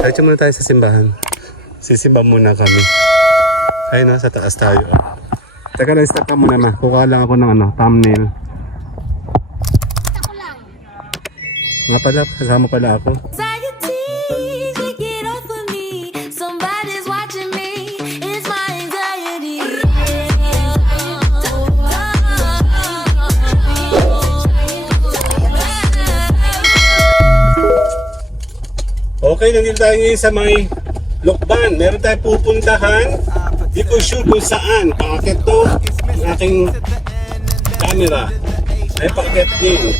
Diretso muna tayo sa simbahan. Sisimba muna kami. Ayun, no, sa taas tayo. Teka lang, stop ka muna, ma. Kukuha lang ako ng thumbnail. Nga pala, kasama pala ako. Okay, nandito tayo ngayon sa may Lokban. Meron tayong pupuntahan. Di ko sure kung saan. Paakit to ang aking camera. Ay paakit din.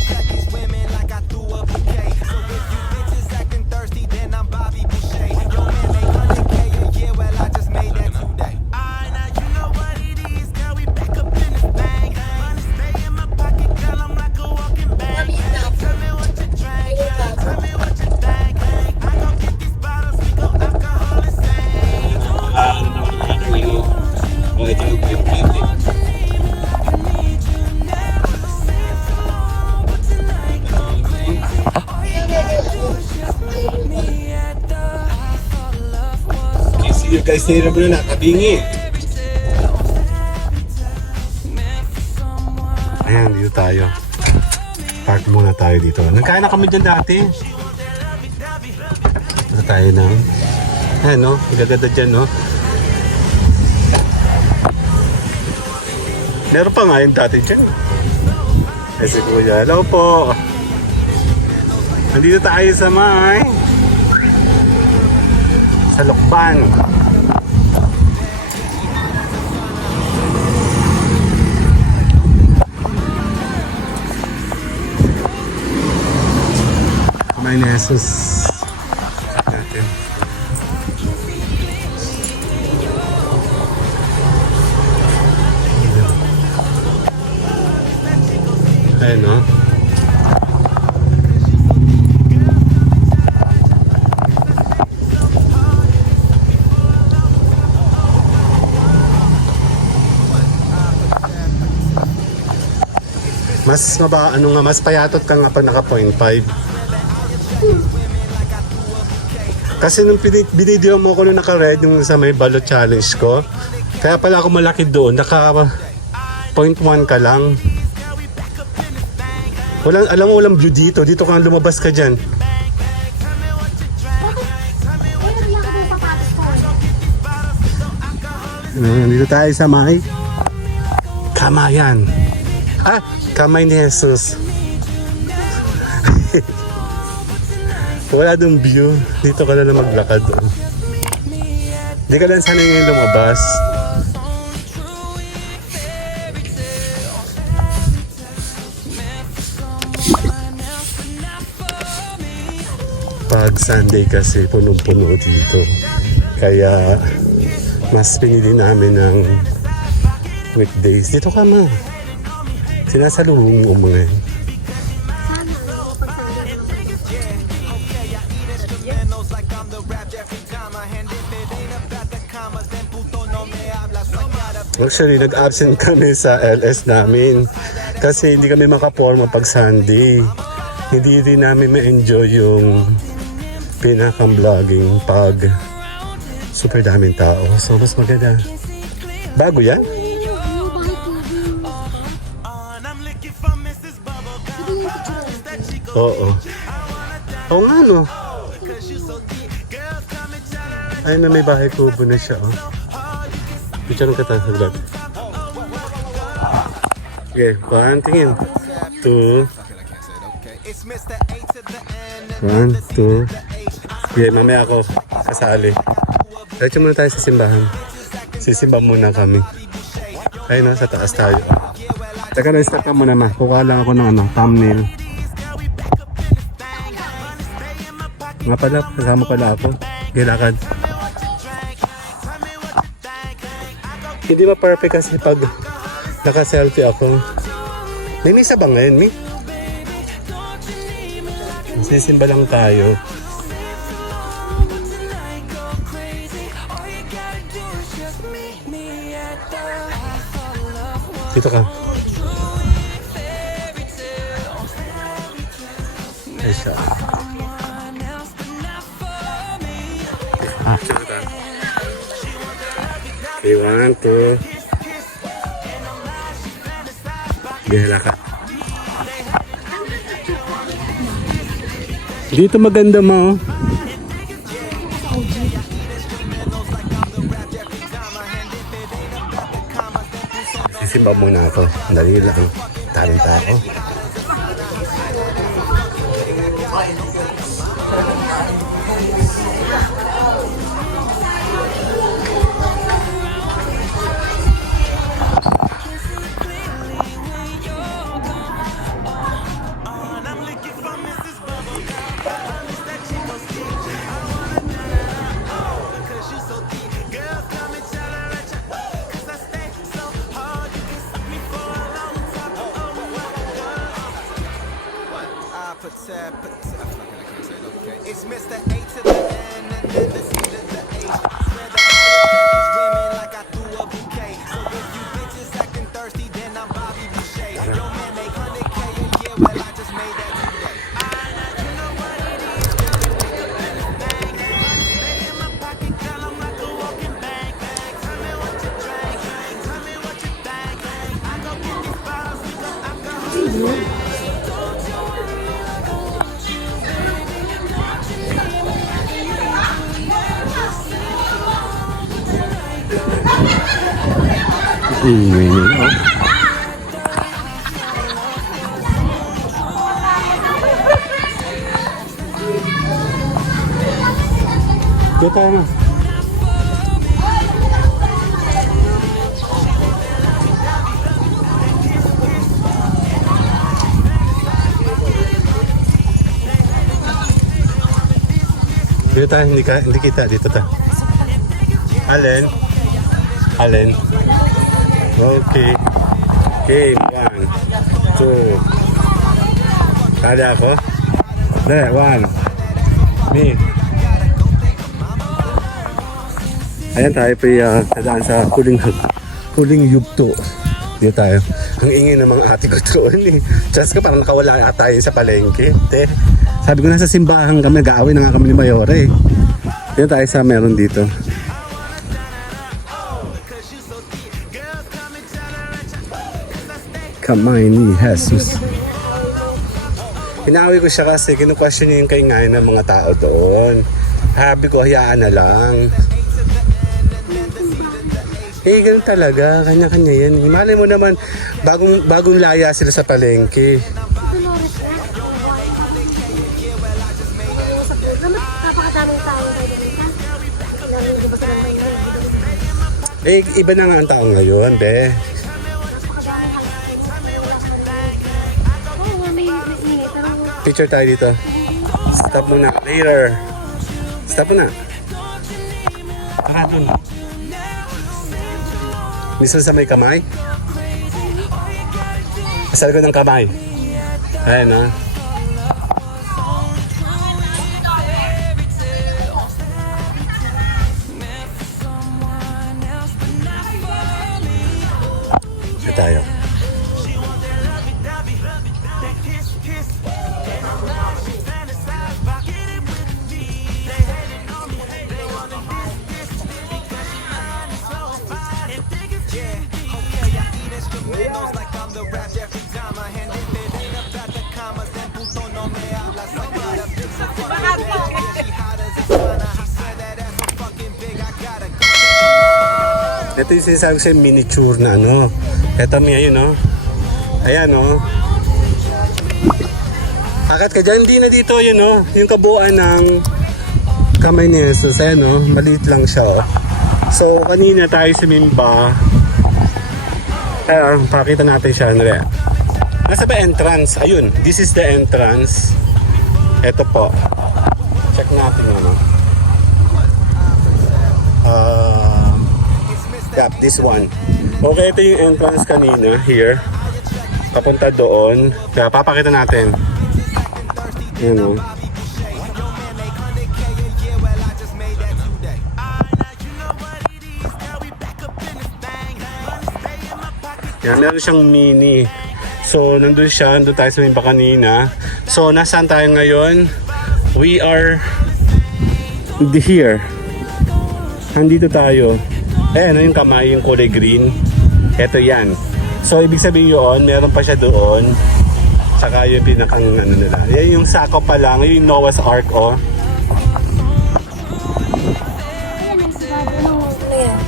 Guys, nahirap na nakabingi. Ayan, dito tayo. Park muna tayo dito. Nagkain na kami dyan dati. Dito tayo ng... Ayan, no? Magaganda dyan, no? Meron pa nga yung dati dyan. Ay, si Kuya. Hello po. Nandito tayo sa may... sa Lokban. May Jesus natin. Ayan, no? Mas payatot ka nga pag naka 0.5. Kasi nung binideo mo ko nung naka-red yung sa may balot challenge ko, kaya pala ako malaki doon, naka 0.1 ka lang. Alam mo, walang view dito. Dito ka lumabas ka dyan. Dito tayo sa may Kamayan. Kamay ni Jesus. Wala doon view. Dito ka na lang maglakad. Hindi ka lang sana ngayon lumabas. Pag Sunday kasi punong-puno dito. Kaya mas pinili namin ng weekdays. Dito ka ma. Sinasaluhong mo mga yun. Actually, nag-absent kami sa LS namin kasi hindi kami makaporma pag Sunday. Hindi din namin ma-enjoy yung pinaka-vlogging pag super daming tao. So, mas maganda. Bago yan? Oo. Oo nga, no? Ay, may bahay kubo na siya, oh. Picture ng kata sa vlog. Okay, 1, tingin. 2. 1, 2. Okay, mamaya ako kasali. Diretso muna tayo sa simbahan. Sisimba muna kami. Ayun, no, sa taas tayo. Teka lang, stop ka muna, ma. Kukuha lang ako ng thumbnail. Nga pala, kasama pala ako. Gilakad. Hindi ba perfect kasi pag naka-selfie ako. May misa ba ngayon, Mi? Sisimba lang tayo. Dito ka. Ay siya. Okay, 1, 2. Bihala ka. Dito maganda mo. Sisimba muna ako. Dali lang. Talenta ako. It's Mr. A to the N and then the C to the H. Swear that all of these women like I threw a bouquet. So if you bitches acting thirsty, then I'm Bobby Boucher. Yo man make 100K a year, well I just made that today. You know what it is, girl, you pick up anything. Stay in my pocket, girl, I'm like a walking bank. Tell me what you drink, tell me what you think. I go get these bottles, we go alcohol. Ingay nila. Dito tayo na. Dito tayo, hindi kita. Dito tayo. Alin? Alin? Okay. Okay, 1, 2. Kali ako? Hindi, 1. Me. Ayan tayo pa nadaan sa huling yugto. Dito tayo. Ang ingay ng mga ate ko doon eh. Just ka parang nakawala tayo sa palengke. Sabi ko nasa simbahan kami, nag-aaway na nga kami ni Mayore eh. Dito tayo sa meron dito. Kamay ni Jesus. Inaaway ko siya kasi kinu-question niya yung kaingayan ng mga tao doon. Habi ko, hayaan na lang. Eh, ganun talaga. Kanya-kanya yan. Malay mo naman, bagong laya sila sa palengke. Napakadaming tao kayo dito. Eh, iba na nga ang tao ngayon, be. Picture tayo dito. Stop muna. Later. Stop muna. Tara dun. Minsan sa may kamay. Asal ko ng kamay. Ayan na. Ito tayo. Ito yung sinasabi ko sa'yo, miniature na ano. Ito may ayun, no? Ayan, no? Akat ka dyan, hindi na dito yun, no? Yung kabuuan ng kamay ni Jesus. Ayan, no? Maliit lang siya, oh. So, kanina tayo sa Mimba. Ayan, pakita natin siya, ano rin. Nasa ba entrance? Ayun, this is the entrance. Ito po. Check natin, ano. Yep, this one. Okay, ito yung entrance kanina, here. Papunta doon. Kaya papakita natin. Yan o. Yan, meron siyang mini. So, nandun siya. Nandun tayo sa Mimba kanina. So, nasaan tayo ngayon? We are here. nandito tayo. Ano yung kamay, yung kulay green. Ito yan. So, ibig sabihin yun, meron pa siya doon. Tsaka yung pinakang ano nila. Yan yung sako pa lang, yung Noah's Ark, oh. Ayan, ang sabi ng yan.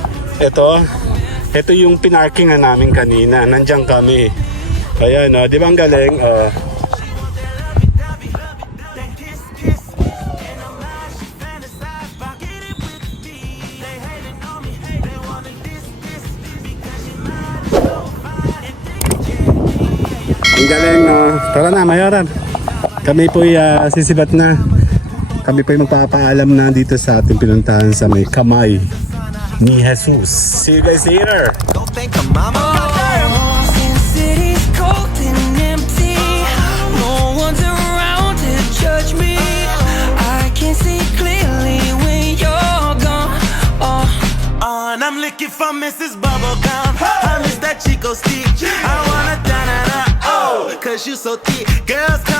Ito yung pinarkingan namin kanina. Nandiyan kami. Ayan, oh. Di ba ang galing? Oh. Ang galing, no? Tara na, Mayoran. Kami po'y sisibat na. Kami po'y magpapaalam na dito sa ating pinuntahan sa may kamay ni Jesus. See you guys later! Don't think of mama. Sin City's cold and empty. No one's around to judge me. I can see clearly when you're gone. And I'm looking for Mrs. Bubblegum. I miss that Chico stick. I wanna da-da-da, oh, cause you so thick. Girls come